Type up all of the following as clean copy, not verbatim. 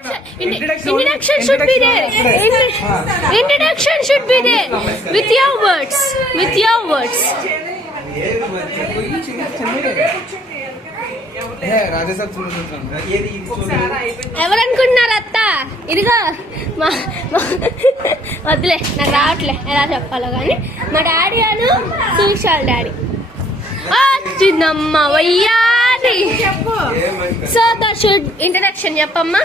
Introduction should be there. Introduction should be there. With your words. With your words. ఎవరనుకుంటున్నారు అత్త? ఇదిగో వద్దులే, నాకు రావట్లే ఎలా చెప్పాలో కానీ. మా డాడీ అను చూశాడు డాడీ. చిన్నమ్మ వయ్యాది. సో షుడ్ ఇంట్రడక్షన్ చెప్పమ్మా.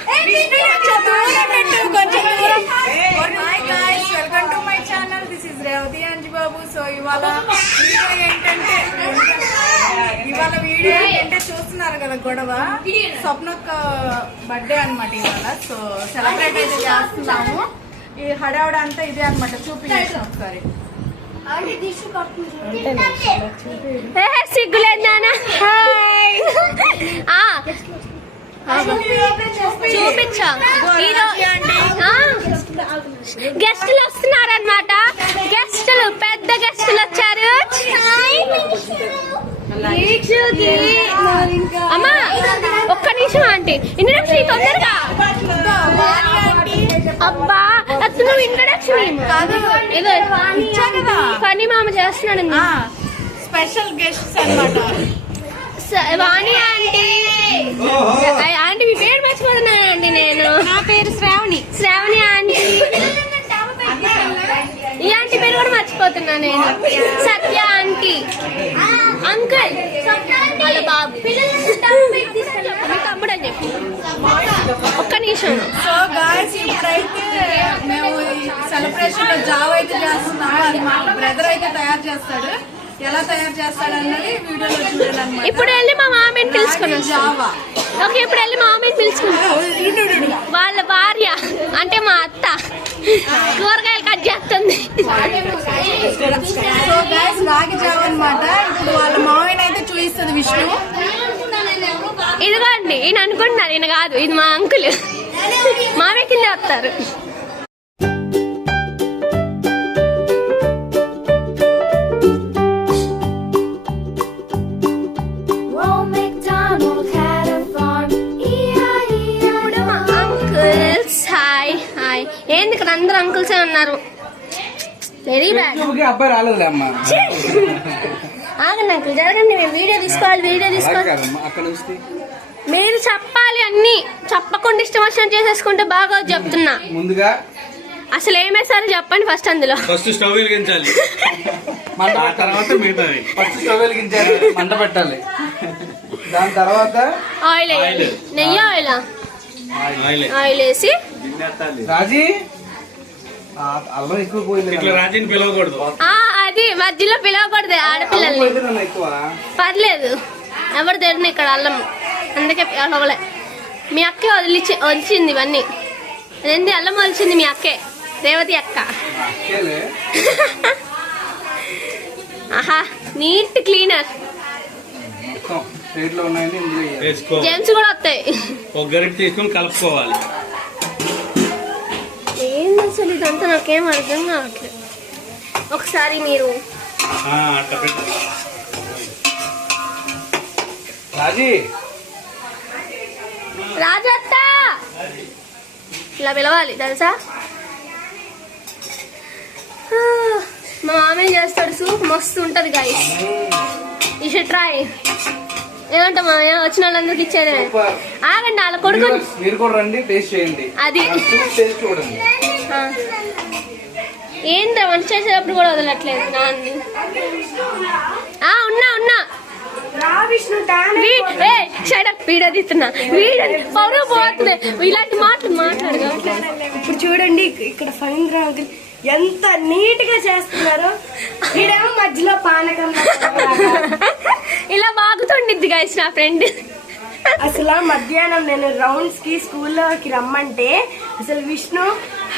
Welcome to my channel. This is Revathi Anjibabu. So ఇవాళ వీడియో ఏంటంటే చూస్తున్నారు కదా గొడవ. స్వప్నక్క బర్త్డే అనమాట ఇవాళ. సో సెలబ్రేట్ అయితే చేస్తున్నాము. ఈ హడావుడ అంతా ఇదే అనమాట. చూపించాను ఒకసారి. సిగ్గులేదు నాన్న. చూపించా. గెస్టులు వస్తున్నారనమాట. గెస్టులు పెద్ద గెస్టులు వచ్చారు. అమ్మా ఒక్క నిమిషం ఆంటీ. ఇంట్రడక్షన్ తొందరగా. అబ్బా అసలు నువ్వు ఇంట్రడక్షన్ ఫనీ మామ చేస్తున్నాడు. స్పెషల్ గెస్ట్స్ అన్నమాట. వాణి ఆంటీ. ఆంటీ మీ పేరు మర్చిపోతున్నాను ఆంటీ. నేను నా పేరు శ్రావణి. శ్రావణి ఆంటీ. ఈ ఆంటీ పేరు కూడా మర్చిపోతున్నా నేను. సత్య ఆంటీ. అంకుల్ వాళ్ళ బాబు. మీ తమ్ముడు అని చెప్పి ఒక్క నిమిషం. సో గాయ్స్ ఇప్పుడైతే మేము సెలబ్రేషన్ లో జావ అయితే చేస్తున్నాము. అది మా బ్రదర్ అయితే తయారు చేస్తాడు. ఎలా తయారు చేస్తాడు అన్నది వీడియోలో చూడాలన్నమాట. ఇప్పుడు వెళ్ళి మా మామయ్యని పిలుచుకున్నాం. Java okay. ఇప్పుడు వెళ్ళి మా మామయ్యని పిలుచుకున్నాం. వాళ్ళ భార్య అంటే మా అత్త కూరగాయలు కట్ చేస్తుంది. సో గాయ్స్ రాగి జావ అన్నమాట. ఇప్పుడు వాళ్ళ మామయ్యని అయితే చూపిస్తుంది విష్ణు. ఇదిగోండి ఈయన అనుకుంటున్నారు, ఈయన కాదు, ఇది మా అంకుల్. మామయ్య కింద వస్తారు. ఏంది ఇక్కడ అందరు అంకుల్సే ఉన్నారు. Very bad. అబ్బాయి రాలేదు అమ్మా. ఆగండి అంకుల్, జరగండి. మేము వీడియో తీసుకోవాలి. వీడియో తీసుకోవాలి. మీరు చెప్పాలి అన్ని. చెప్పకుండా ఇష్టం వచ్చినట్టు చేసేసుకుంటే బాగా చెప్తున్నా. ముందుగా అసలు ఏమేసారు చెప్పండి. ఫస్ట్ అందులో ఫస్ట్ స్టవ్ వెలిగించాలి. తర్వాత మిగతాది. ఫస్ట్ స్టవ్ వెలిగించాలి, మంట పెట్టాలి. దాని తర్వాత ఆయిల్ వేయాలి. నెయ్యి ఆయిల్ వేసి రాజీ అల్లం ఎక్కువ పోయింది. రాజీని పిలవకూడదు. అది మధ్యలో పిలవకూడదు ఆడపిల్లల్ని. ఎక్కువ పర్లేదు ఎవరు తెరిన ఇక్కడ అల్లం. అందుకే పిలవలే. మీ అక్కే వదిలింది ఇవన్నీ. అదేంటి అల్లం వలిచింది మీ అక్కే, రేవతి అక్క. ఆహా నీట్ క్లీనర్. జెమ్స్ కూడా వస్తాయి. ఒక గరిటె తీసుకొని కలుపుకోవాలి. ఏంది అసలు ఇదంతా నాకేం అర్థం కావట్లేదు. ఒకసారి మీరు రాజత్త ఇలా పిలవాలి తెలుసా. మా మామయ్య చేస్తాడు సూప్, మస్తు ఉంటది గైస్. ఈ షుడ్ ట్రై. ఏమంటా మామయ్య? వచ్చిన వాళ్ళందరికి ఇచ్చేదే. ఆగండి వాళ్ళ కొడుకు మీరు కూడా రండి, టేస్ట్ చేయండి. అది చూడండి. ఏంటో వంట చేసేటప్పుడు కూడా వదలట్లేదు నాన్ని. ఉన్నా వీడియో తీస్తున్నా. వీడియో పౌరు పోతుంది. ఇలాంటి మాటలు మాట్లాడగా. ఇప్పుడు చూడండి ఇక్కడ ఫైన్ అంకుల్ ఎంత నీట్ గా చేస్తున్నారు. ఈడేమో మధ్యలో పానకం ఇలా బాగుతుండిద్ది గైస్ నా ఫ్రెండ్. అసలు మధ్యాహ్నం నేను రౌండ్స్ కి స్కూల్లోకి రమ్మంటే అసలు విష్ణు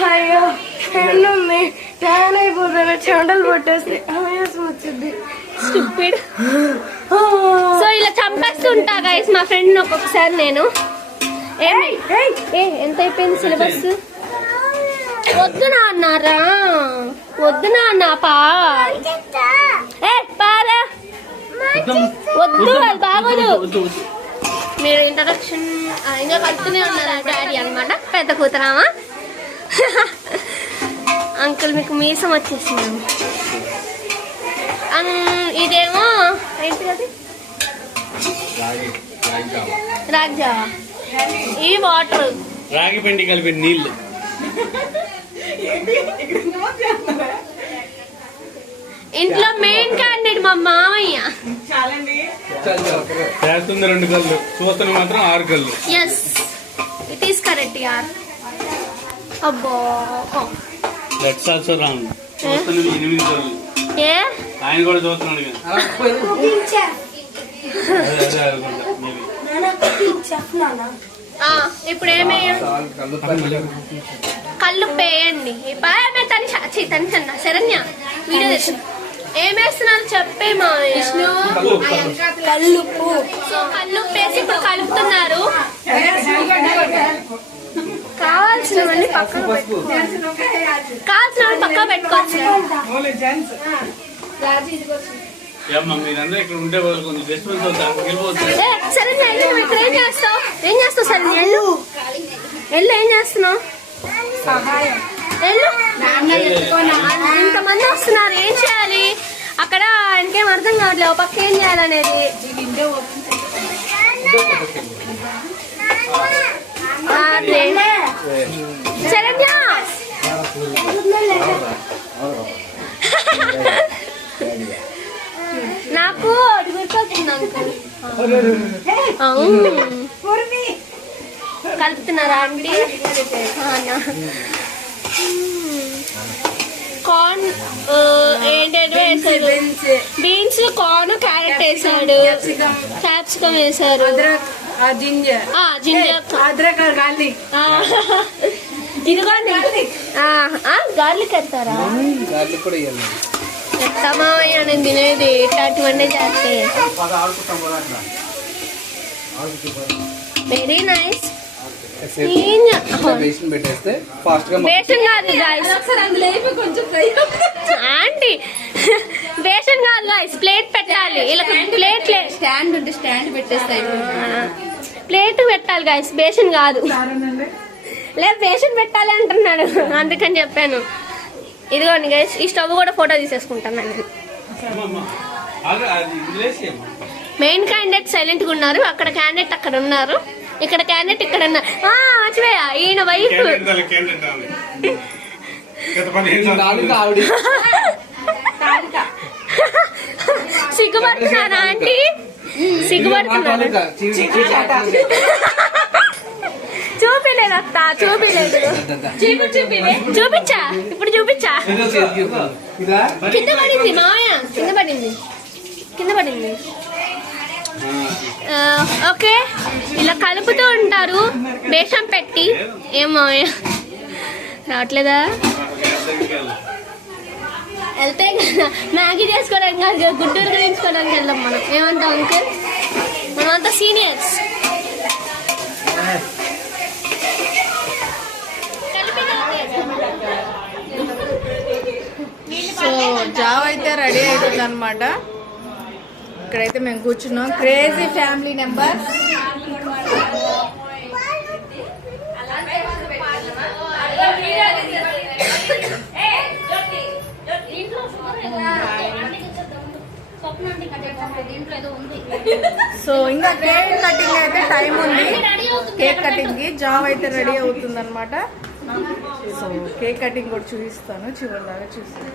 అయ్యో ట్యాన్ అయిపోతాను, చెమటలు పట్టేస్తే ఆయాసం వచ్చింది. స్టూపిడ్. సో ఇలా చంపేస్తుంటా గైస్ మా ఫ్రెండ్ ఒక్కొక్కసారి నేను. ఎంత అయిపోయింది సిలబస్? వద్దు నాన్నారా, వద్దు నాన్న పారా వద్దు, అది బాగోదు. మీరు ఇంట్రడక్షన్ ఇంకా కలుపుతూనే ఉన్నారు డాడీ అనమాట. పెద్ద కూతురామా? అంకుల్ మీకు మీసం వచ్చేసింది. ఇదేమో ఏంటి అది? రాగి జావా. ఈ వాటర్ రాగి పిండి కలిపి నీళ్ళు. ఇంట్లో మెయిన్ క్యాండిడేట్ మా మామయ్య. చేస్తుంది 2 కళ్ళు, చూస్తున్న మాత్రం 6 కళ్ళు. ఎస్ ఇట్ ఈస్ కరెక్ట్ యార్. అబ్బో దట్స్ ఆల్సో రాంగ్. చూస్తున్న 8 కళ్ళు. ఏ ఆయన కూడా చూస్తున్నాడు కదా. కుకింగ్ చెఫ్ అదే అనుకుంటా మేబీ. నానా కుకింగ్ చెఫ్ నానా. ఇప్పుడు ఏమేయాలి? కళ్ళు పేయండి. తనిచన్న శరణ్య వీడియో తెచ్చిన ఏమేస్తున్నారు చెప్పే మా విష్ణు. కల్లుప్పు. సో కళ్ళు పేసి ఇప్పుడు కలుపుతున్నారు. కావాల్సినవన్నీ పక్కన పెట్టుకోవచ్చు. ఏమ్మా మీరందరూ ఇక్కడ ఉంటే కొంచెం డిస్టర్బెన్స్ అవుతారు, వెళ్ళిపోవచ్చు. శరణ్య ఇక్కడ ఏం చేస్తావు? శరణ్య వెళ్ళు. ఏం చేస్తున్నావు? వెళ్ళు. ఇంతమంది వస్తున్నారు, ఏం చేయాలి అక్కడ? ఆయనకేం అర్థం కావట్లేదు పక్క ఏం చేయాలనేది. శరణ్య నాకు అది గుర్తొచ్చింది అంకుల్. కలుపుతున్నారా అండి? కార్న్ ఏంటంటే వేసాడు. బీన్స్, కార్న్, క్యారెట్ వేసాడు, క్యాప్సికం వేసారు, జింజర్, ఇదిగోండి గార్లిక్ వేస్తారా? ఎత్తమా నేను తినేది ఇట్లాంటివన్నీ చేస్తే. Very nice. బేషన్ కాదు గాయస్, ఆంటీ బేషన్ కాదు గాయస్, ప్లేట్ పెట్టాలి. ఇలా ప్లేట్ స్టాండ్ ఉంటే స్టాండ్ పెట్టేస్తాయి. ప్లేట్ పెట్టాలి గాయస్, బేషన్ కాదు. లేదు బేషన్ పెట్టాలి అంటున్నాడు, అందుకని చెప్పాను. ఇదిగోండి గైస్, ఈ స్టవ్ కూడా ఫోటో తీసేసుకుంటాను నేను. మెయిన్ క్యాండిడేట్ సైలెంట్ గా ఉన్నారు, అక్కడ క్యాండిడేట్ అక్కడ ఉన్నారు, ఇక్కడ క్యాండిడేట్ ఇక్కడ ఉన్నారు. మర్చిపోయా, ఈయన వైఫ్. సిగ్గుపడుతున్నారా ఆంటీ? సిగ్గుపడుతున్నారు. చూపిలేదు అత్త, చూపిలేదు. చూపించా, ఇప్పుడు చూపించా. కింద పడింది మామయ్య, కింద పడింది. ఓకే, ఇలా కలుపుతూ ఉంటారు బేషం పెట్టి. ఏం మామయ్య రావట్లేదా? వెళ్తే మ్యాగీ చేసుకోవడానికి కాదు, గుడ్డూరు గురించుకోవడానికి వెళ్దాం మనం. ఏమంటాం అంకుల్? మనమంతా సీనియర్స్. సో జావ్ అయితే రెడీ అవుతుంది అనమాట. ఇక్కడైతే మేము కూర్చున్నాం, క్రేజీ ఫ్యామిలీ నెంబర్. సో ఇంకా కేక్ కటింగ్ అయితే టైం ఉంది. కేక్ కటింగ్ కి జావ్ అయితే రెడీ అవుతుంది అనమాట. సో కేక్ కటింగ్ కూడా చూపిస్తాను, చివరి దాకా చూస్తాను.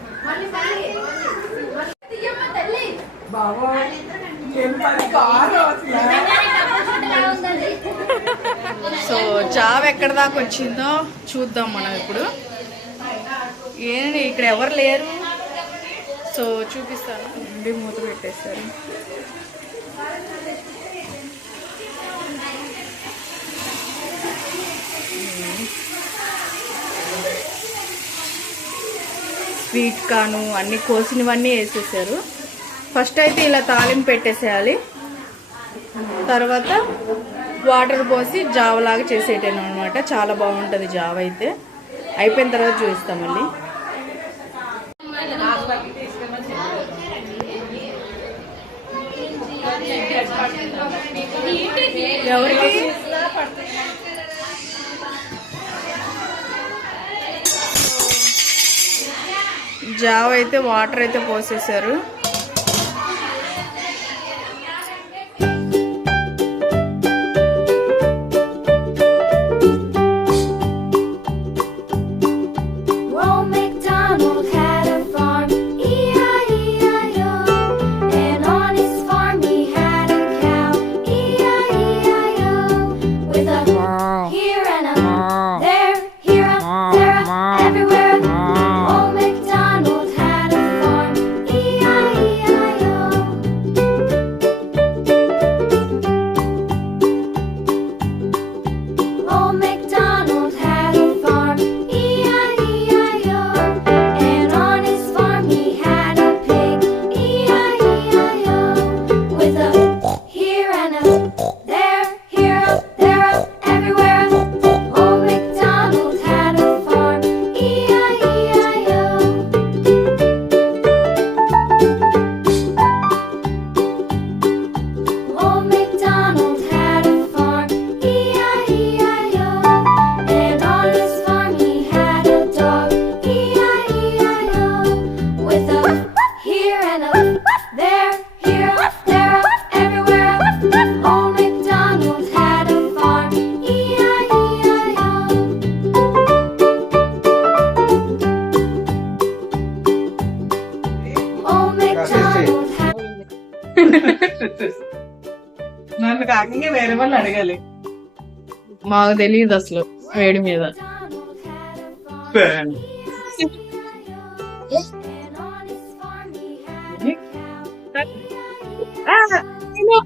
సో జావ్ ఎక్కడ దాకా వచ్చిందో చూద్దాం మనం ఇప్పుడు. ఏంటి ఇక్కడ ఎవరు లేరు, సో చూపిస్తాను. మూత పెట్టేస్తారు. స్వీట్ కాను అన్ని కోసినవన్నీ వేసేసారు. ఫస్ట్ అయితే ఇలా తాలింపు పెట్టేసేయాలి, తర్వాత వాటర్ పోసి జావ లాగా చేసేయటం అనమాట. చాలా బాగుంటుంది జావ అయితే. అయిపోయిన తర్వాత చూపిస్తాం మళ్ళీ. ఎవరికి జావ అయితే వాటర్ అయితే పోసేసారు. Old MacDonald had a farm, E-I-E-I-O. And on his farm he had a cow, E-I-E-I-O. With a here and a there, here a there a everywhere. Old MacDonald had a farm, E-I-E-I-O. Old MacDonald had a farm, E-I-E-I-O. And on his farm he had a pig, E-I-E-I-O. With a here and a there, here a there a everywhere. Old MacDonald had a farm, E-I-E-I-O. Old MacDonald had a farm, E-I-E-I-O. And on his farm he had a dog, E-I-E-I-O. With a here and a there, here a there a everywhere. Old MacDonald had a farm, E-I-E-I-O. Old MacDonald had నన్ను కాకంగా వేరే వాళ్ళు అడగాలి. మాకు తెలియదు అసలు వేడి మీద. MacDonald had a farm, E-I-E-I-O. And on his farm he had a cow, E-I-E-I-O.